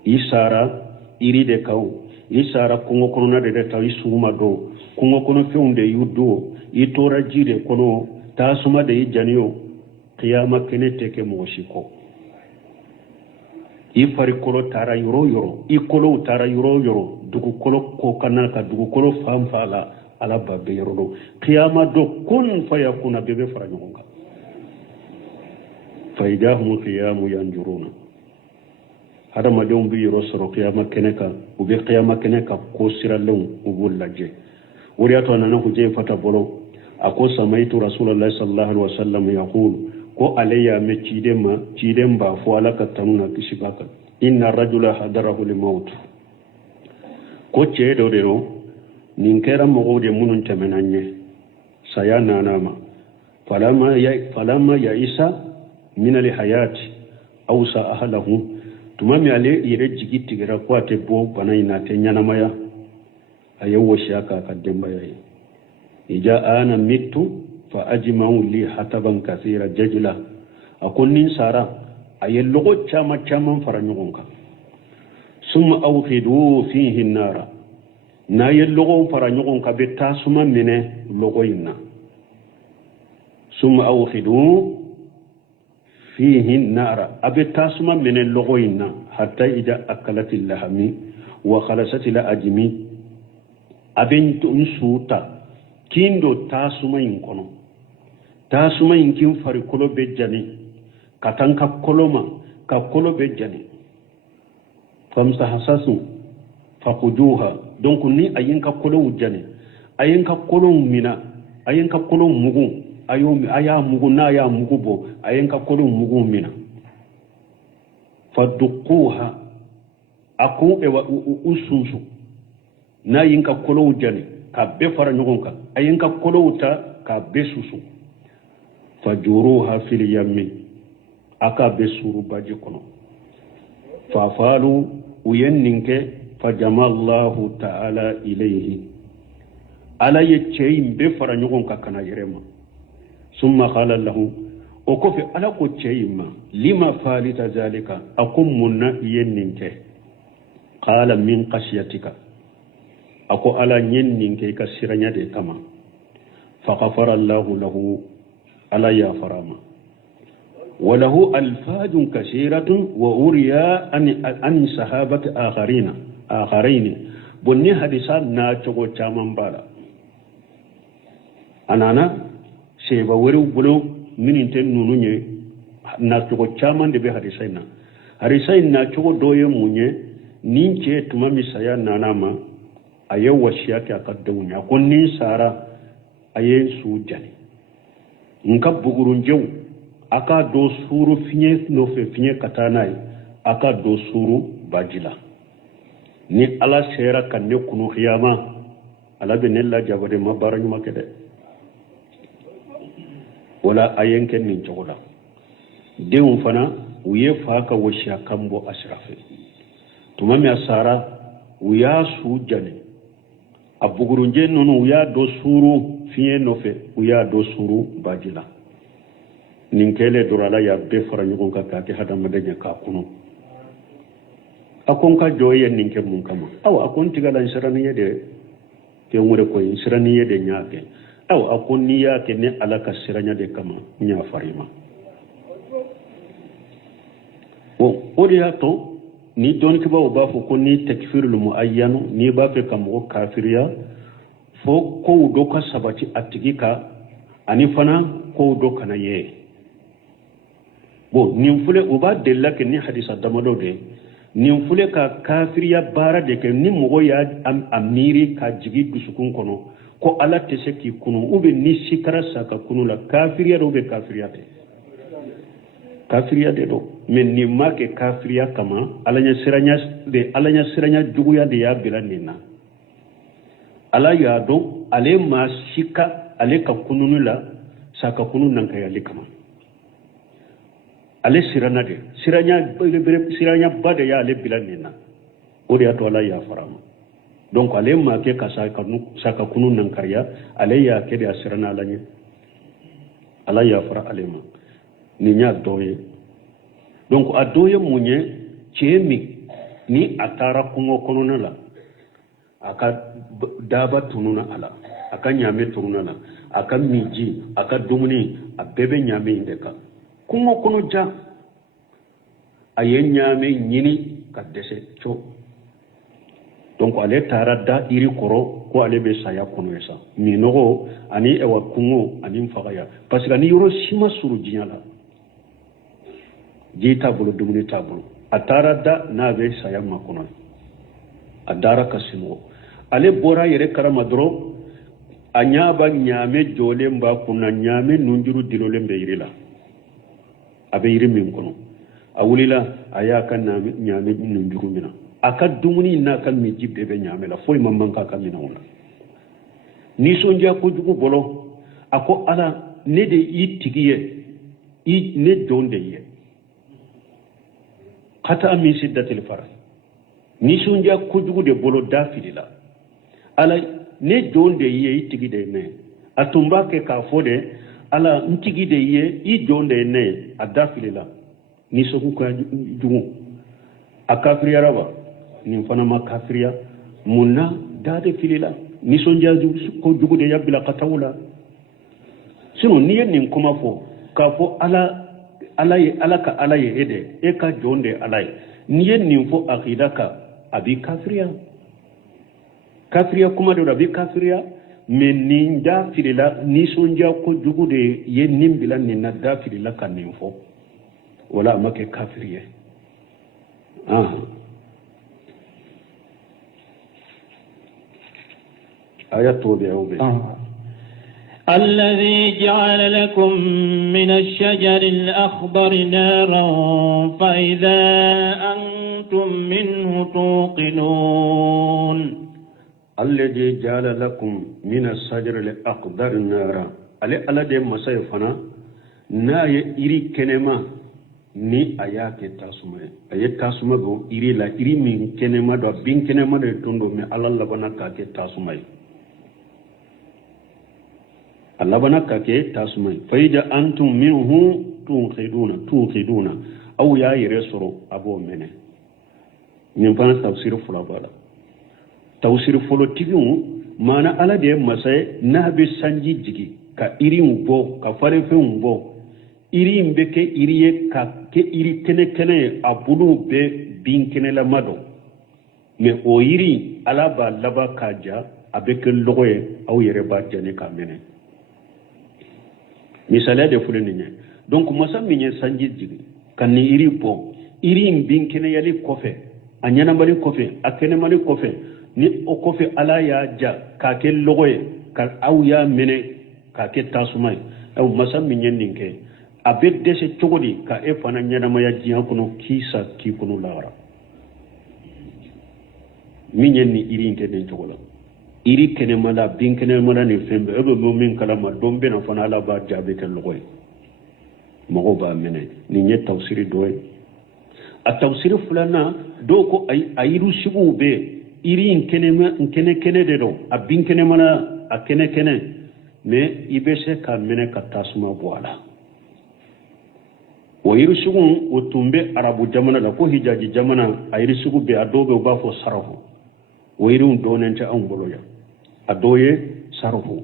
isara iri de kaw isara kungo kono na de taw isuma do kungo kono feunde yuddo itora jire kono tasuma de janiyo qiyama kene teke mo shiko ifari kolo tara yoro yoro ikolo tara yoro yoro dugu kolo ko kanaka dugu kolo famfala ala babbe yoro do qiyama do kun fayakuna bebe farangonga faidahum qiyamu yanjuruna hada madum bi yoro soro qiyama keneka ube qiyama keneka ko siralon ubullaje wuri ato nana ko je fata bolo ako samaitu rasulullah sallallahu alaihi wasallam yaqul ko alayya me ciden ba fo alaka tanuna kishibaka inna rajula hadarahu limaut ko ceedo de no nin kera mo de munun temenanye saya nanama falama ya isa min al hayat awsa ahlahu tumami ale yere jigiti gara kwate bo banaina tenyana maya ayewo shaka kademba yayi ija ana mitu fa ajma'u li hataban kathira jajla akunnin sara ayellogo chama faranyogonka summa awqidu fihi an-nara na yellogo faranyogonka be tasuma mine logoyina summa awqidu fihi an-nara abe tasuma mine logoyina hatta ida akalati lahami wa khalasati la ajmi abentu suta kindo tasuma inkono tasuma inkin fari kolo bejjani katanka koloma ka kolo bejjani famsa hasasu faquduha donc ni ayinka kolo wujjani ayinka kolo mina ayinka kolo mugu ayomi aya mugu na ya mugu bo ayinka kolo mugu mina faduquha aku ewa usunsu na yinka kolo wujjani ka be fara nyogonka ayinka kolo wuta ka be susu fajuruha fil yammi aka be suru baji kono fafalu uyenninke fajamallahu ta'ala ilayhi ala yecheyin be fara nyogonka kana yerema summa qala lahu o ko fi ala ko cheyima lima falita zalika akum munna yenninke qala min qashiyatika ako ala nyenninke ka siranya de kama fa ghafara Allahu lahu ala ya farama وله ألفاظ كثيرة وأريا أن صحابة آخرين بني حديثا ناتشو تامن بالا أنا seba weru bulo minin ten nunu nye na cogo caman de be harisai na cogo doye munye nince tuma misaya nanama aye wasiya ke aka dawunya ko nin sara aye su jani nka bugurun jew aka do suru finye no fe finye katanai aka do suru bajila ni ala sera kan ne kunu khiyama ala be nella jabade mabara nyuma kede wala ayenke nin cogoda deun fana uye faka wasiya kambo asrafe tuma mi asara uya su jani abugurunje nono uya do suru fiye nofe uya do suru bajila ninkele durala ya be fara nyugon ka kati hada madanya ka kunu akon ka joye ninke mun kama aw akon tigala insirani yede ke ngure ko insirani yede nyaake aw akon niya ke ne alaka siranya de kama nya farima o dia to ni don ki bawo ba fo ko ni takfirul muayyanu ni ba fe kam ko kafiriya fo ko do ka sabati atigika ani fana ko do kana ye bo ni fule o ba della ke ni hadisa damado de ni fule ka kafiriya bara de ke ni mo ya amiri ka jigi dusukun kono ko ala tese ki kunu ube ni sikara saka kunu la kafiriya do be kafiriya de do men ni make kafiriya kama alanya siranya juguya de ya bilanina ala ya do ale ma shika ale ka kununu la saka kunu nan ka yali kama ale siranya bade ya ale bilanina o de to ala ya farama donc ale ma ke ka saka kunu nan karya ale ya ke de sirana alanya ala ya fara ale ma ni nya doye donc adoye munye chemi ni atara kungo konona la aka daba tununa ala aka nyame tununa la aka miji aka dumuni abebe nyame indeka kungo kono ja aye nyame nyini kadese cho donc ale tara da iri koro ko ale be saya kono esa ni nogo ani ewa kungo ani mfagaya parce que ni yoro sima suru jinyala jita bulu dumuni tabulu atara da na be saya makono adara kasimo ale bora yere karama dro anyaba nyame jole mba kuna nyame nunjuru dilole mbe yirila abe yiri min kono awulila ayaka na nyame nunjuru mina aka dumuni na kan mi jibbe be nyame la foi mamman ka kan mina wona ni sonja ko jugu bolo ako ala ne de yitigiye I ne donde ye kata min siddatil farah ni sunja kujugu de bolo dafilila ala ne jonde ye tigi de me atumba ke ka fode ala ntigi de ye I jonde ne adafilila ni soku ka jugu akafriya raba ni fana ma kafriya munna dade filila ni sunja ko jugu de yabila katawula sino ni yen kuma fo ka fo alaye ede e ka jonde alaye niye ninfo akidaka abi kafiriya kuma da abi kafiriya men ninja filila ni sonja ko jugude ye nimbila ni nadda filila kan ninfo wala make kafiriye ayato be awbe الذي جعل لكم من الشجر الأخضر نارا فإذا أنتم منه توقدون الذي جعل لكم من الشجر الأخضر نارا على دي مسايفنا ناي إري كنما ni ayake tasuma aye tasuma go iri la iri min kenema do bin kenema de tondo me alalla bana ka ke tasuma Allah bana kake tasumai faida antum minhu tunqiduna aw ya yiresoro abo mene min fana tafsir fula bala tafsir folo tigu mana ala de masay na be sanji jigi ka iri mbo ka fare fe mbo iri mbeke iri ka ke iri kene abulu be bin kene la mado me o iri ala ba laba kaja abeke logoye aw yere ba jane ka mene misala de fulani nya donc masa minye sanji jigi kan ni iri bon iri bin kene yali kofe anyana mali kofe akene mali kofe ni o kofe ala ya ja ka ke logoye ka aw ya mene ka ke tasumay aw masa minye ninke abe dese chogodi ka e fana nyana maya jihan kono kisa ki kono lara minye ni iri nke den chogola iri kene mala bin kene mala ni fembe ebe mo min kala ma dombe na fana ala ba jabe ke logoy mago ba mene ni nye tawsiri doy a tawsiri fulana do ko ay ayiru sibu be iri nkene kene de do a bin kene mala a kene kene me ibese ka mene ka tasuma boala o yiru sibu o tumbe arabu jamana la ko hijaji jamana ayiru sibu be adobe ba fo sarahu o yiru donenta an boloya adoye sarhu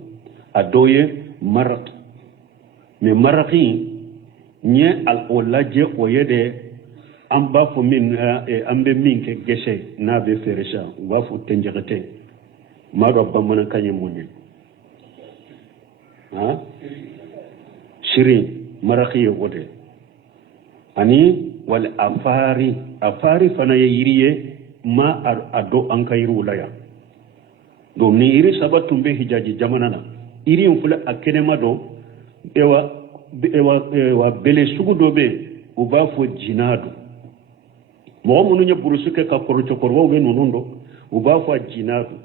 adoye marat me maraqi nye al olaje oyede amba fo min ambe min ke gese na be feresha wa fo tenjegete ma do bamana kanye munye ha shirin maraqi yode ani wal afari fana yiriye ma ado an kayru laya do ni iri sabatum be hijaji jamana na iri fula akene mado ewa bele sugu dobe uba fo jinadu mo munu nya burusuke ka korcho korwo be nonondo uba fo jinadu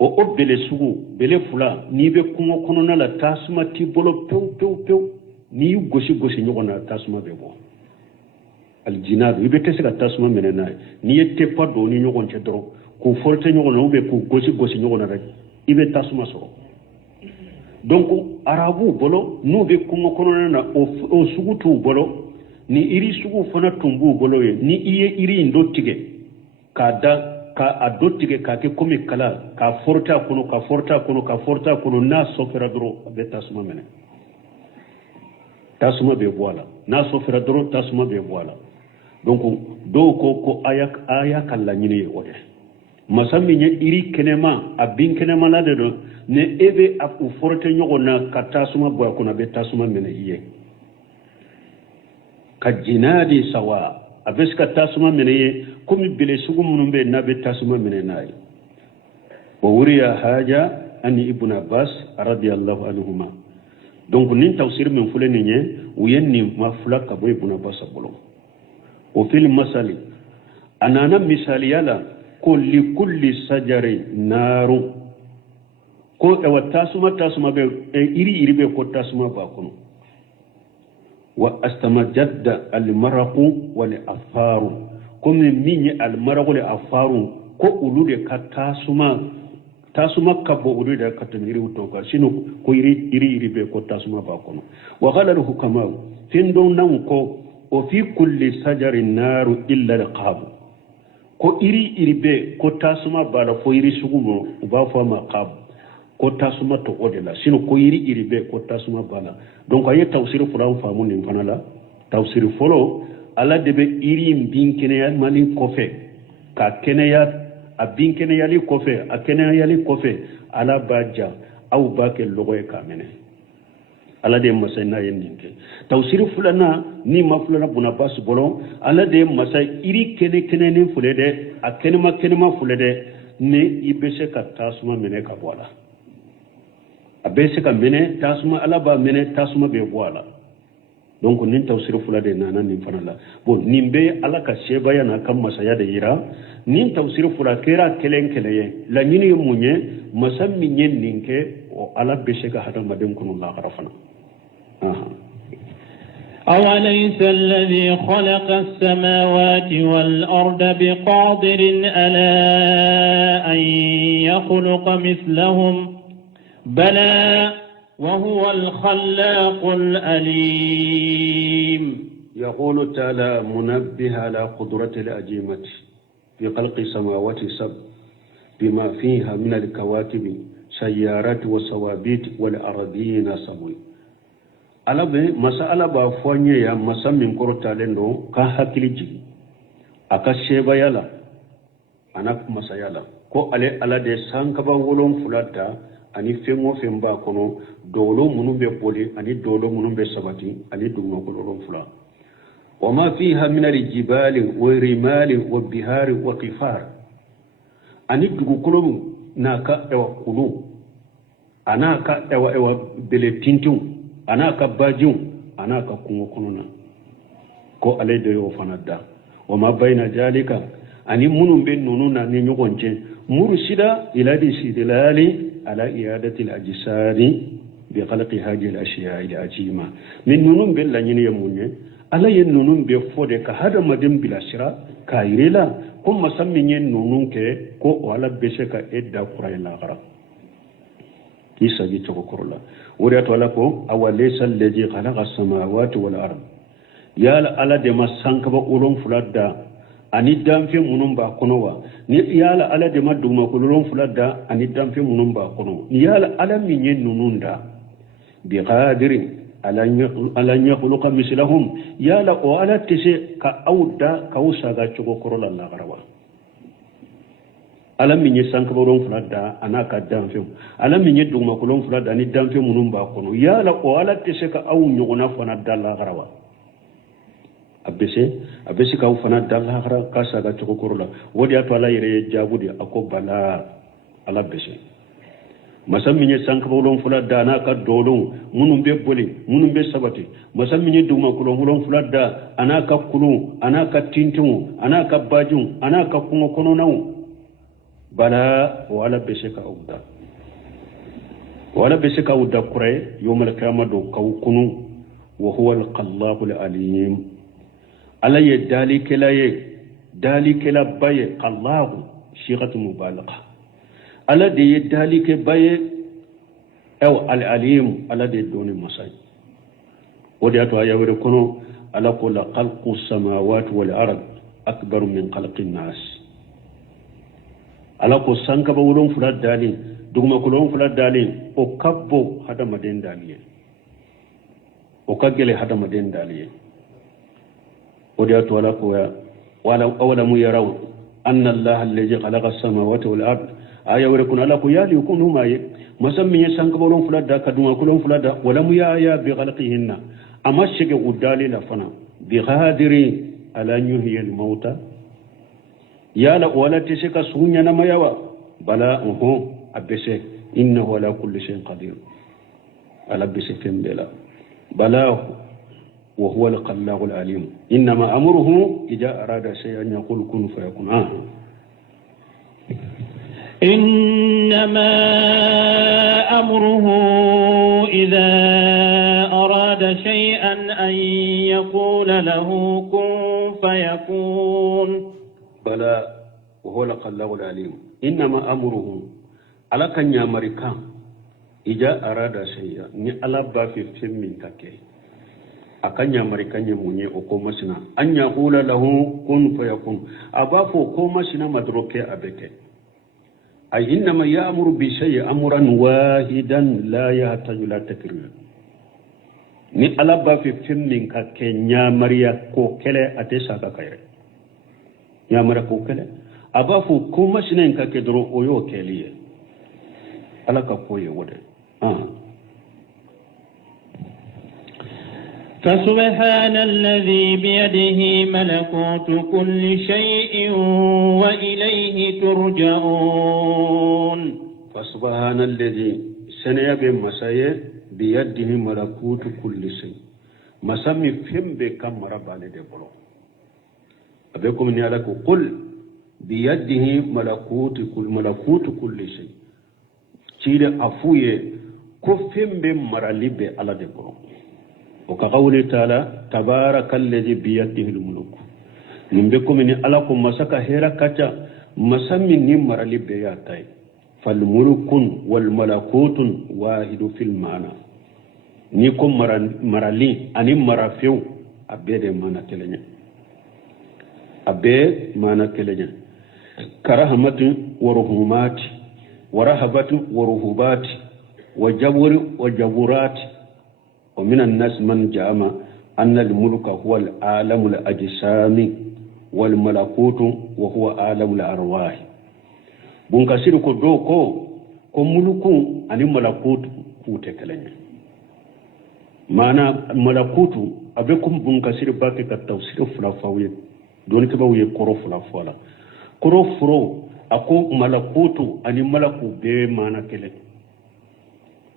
o bele sugu bele fula ni be kumo kono na la tasuma ti bolo pew ni gosi nyogona tasuma be bo al jinadu ibe tesika tasuma menena ni yette pado ni nyogon che doro ko forte nyogona ube ko gosi nyogona rek ibe tasuma so donc arabu bolo no be kuma kono na o sugutu bolo ni iri sugu fana tumbu bolo ye ni iye iri ndotige ka adotige ka ke komi kala ka forta kono na sofera dro be tasuma mene tasuma be boala na sofera dro tasuma be boala donc do ko aya kala nyine ode masami nye iri kenema abin kenema la de do ne ebe afu forte nyogo na katasuma boya kuna be tasuma mene iye ka jinadi sawa abes katasuma mene ye kumi bele sugu munumbe na be tasuma mene nayi wa wuriya haja ani ibn abbas radiyallahu anhuma donc nin tafsir min fulani nye uyenni ma fulaka bo ibn abbas bolo o fil masali anana misali yala kulli sajari naru ko ewa tasuma be iri be ko tasuma ba kono wa astamajadda al maraqu wal afaru comme minni al maraqu wal afaru ko ulude ka tasuma kabo ulude ka tamiri utoka sino ko iri be ko tasuma ba kono wa qala al hukama findo nan ko o fi kulli sajari naru illa al qab ko iri be ko tasuma bala fo iri sugumo uba fo ma qab ko tasuma to odela sino ko iri be ko tasuma bala donc aye tawsir fulan famu nin fanala tawsir folo ala debe iri binkene ya mali kofe ka keneya a binkene yali kofe a keneya yali kofe ala baja au bake logoy kamene ala de masay na yendinke tawsir fulana ni mafulana buna bas bolo ala de masay iri kene ni fulede a kenema fulede ne ibese ka tasuma mene ka bola abese ka mene tasuma ala ba mene tasuma be bola donc nin tawsir fulade nana nin fanala bon nimbe ala ka sheba yana kan masaya da yira nin tawsir fula kera keleye la nyini munye masammi nyen ninke o ala bese ka hada maden kunu la garafana أوليس الذي خلق السماوات والأرض بقادر على أن يخلق مثلهم بلى وهو الخلاق الأليم يقول تعالى منبه على قدرة الأجيمة في خلق السماوات السبع بما فيها من الكواكب سيارات وصوابيت والأراضين سبوي alabe masala ba fonye ya masamin korota lendo ka hakiliji aka sheba yala anak masayala ko ale ala de sanka ba wolon fulata ani fengo femba kono dolo munum be boli ani dolo munum be sabati ani dugma ko lolon fula wama fiha min aljibali wa rimali wa bihari wa qifar ani dugu kolom naka ewa kunu anaka ewa bele tintum anaka bajum anaka kungo konona ko ale de yo fanada wama bayna jalika ani munum be nonuna ni nyogonje murshida ila disidlali على إعادة الأجساد بخلق هذه الأشياء العجيمة من نونم بلا يموني على ينونم بفود كهذا مدم بلا شراء كايرلا كم مسمين نونم كو على بشك إدى قرآن الآخرة كيسا جيتو كورلا وريت ولكو أوليس الذي خلق السماوات والأرض يا على دم سانكبا أولم فلادا ani danfe munun ba kono wa ni yala ala de maduma ko lolon fulada ani danfe munun ba kono ni yala ala minye nununda bi qadirin ala yakhluqa mislahum yala o ala tise ka awda ka usaga chugo korola la garawa ala minye sanka boron fulada anaka danfe ala minye duma ko lolon fulada ani danfe munun ba kono yala o ala tise ka awu nyogona fana dalla garawa abese ka fana dalla khara ka saga to korla wodi ato ala yere jabudi ako bala ala bese masamminye sanka bolon fula dana ka dolon munum be boli munum be sabati masamminye duma kulon hulon fula da anaka kulu anaka tintimu anaka bajun anaka kungo kono nawo bala wala bese ka uda kure yawmal qiyamah ka kunu wa huwa al-qallahu al-alim ala ye dali kela baye qallahu shighatu mubalagha ala de ye dali ke baye aw al-alim ala de doni masay wodi ato ayawre kono ala ko la khalqu samawati wal ard akbar min khalqi nas ala ko sanka ba wulon fula dali duguma ko lon fula dali o kabbo hada maden dali o kagele hada maden dali وديات ولا قوى ولا أولم يروا أن الله الذي خلق السماوات والأرض آية وركون على قيال يكون هما مسمى يسانك بولون فلادا كدوما كلون فلادا ولم يأيا بخلقهن أما الشيء قدالي لفنا بقادر على أن يحيي الموتى يا لا ولا تشك سونيا نما يوا بلا هو أبسه إنه على كل شيء قدير على بسه فين بلا بلا وهو القلاق العليم إنما أمره إذا أراد شيئا يقول كن فيكون إنما أمره إذا أراد شيئا أن يقول له كن فيكون بلى وهو القلاق العليم إنما أمره على كن يامريكا إذا أراد شيئا ني على بافي فيلم من كاكي akanya marikanye munye okoma sina anya hula lahu kun fayakun abafo koma sina madroke abeke ay inma ya'muru bi shay'in amran wahidan la yahtaju la takrir ni alaba fi filmin ka kenya mariya ko kele atesa ka kayre nya mara ko kele abafo koma sina ka kedro oyo keliye alaka koye wode فسبحان الذي بيده ملكوت كل شيء وإليه ترجعون فسبحان الذي سنيا بمسايا بيده ملكوت كل شيء مسمي فيم بكم مربع لدبلو أبيكم نيالك قل بيده ملكوت كل شيء تيل أفويه كفيم بمراليب على دبلو وكقوله تعالى تبارك الذي بيده الملك نمبكم من ألاكم مسكا هيرا كتا مسمي نمر لبياتاي فالملك والملكوت واحد في المعنى نيكم مرالي أني مرافيو أبيد مانا كلنيا أبيد مانا كلنيا كرهمة ورهومات ورهبة ورهوبات وجبر وجبرات ومن الناس من جامع أن الملك هو العالم الأجسام والملكوت وهو عالم الأرواح بنكسر كدوكو ko muluku ani malakutu kute kelenya mana malakutu abe kum bun kasir bake ka tafsir fula fawiye doni ke bawiye koro fula fala koro furo ako malakutu ani malaku be mana kele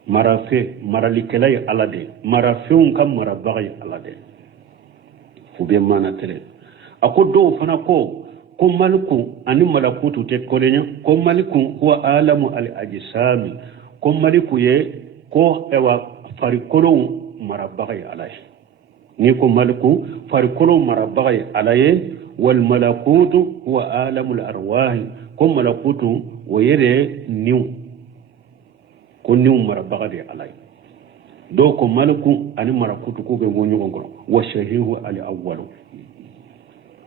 marafe maralikelay alade marafeun kam marabagay alade fu be mana tele ako do fana ko maliku ani malakutu te kolenya ko maliku huwa alamu al ajsami ko maliku ye ko ewa farikolo marabagay alay ni ko maliku farikolo marabagay alay wal malakutu huwa alamu al arwah ko malakutu wayere niw ko niw marabagay alay do ko maliku ani marakutu ko be gonyo ngoro wa shahihu al awwalu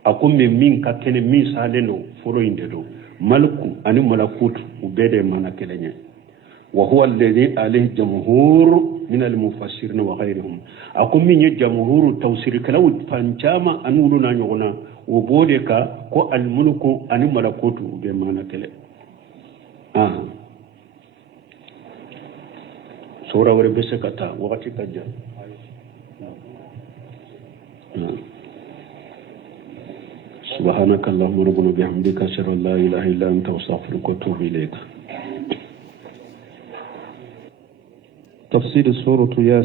akum min ka kene min saleno foro inde do malku ani malakutu ubede mana kelenya wa huwa alladhi alayhi jamhur min almufassirin wa ghayrihim akum min jamhur tawsir kalaw fanchama anulu na nyogona wo bode ka ko almulku ani malakutu ube mana kele sura wore bese kata wakati kajja سبحانك اللهم ربنا بحمدك أشهد أن لا إله إلا أنت أستغفرك وأتوب إليك. تفسير سورة ياسين.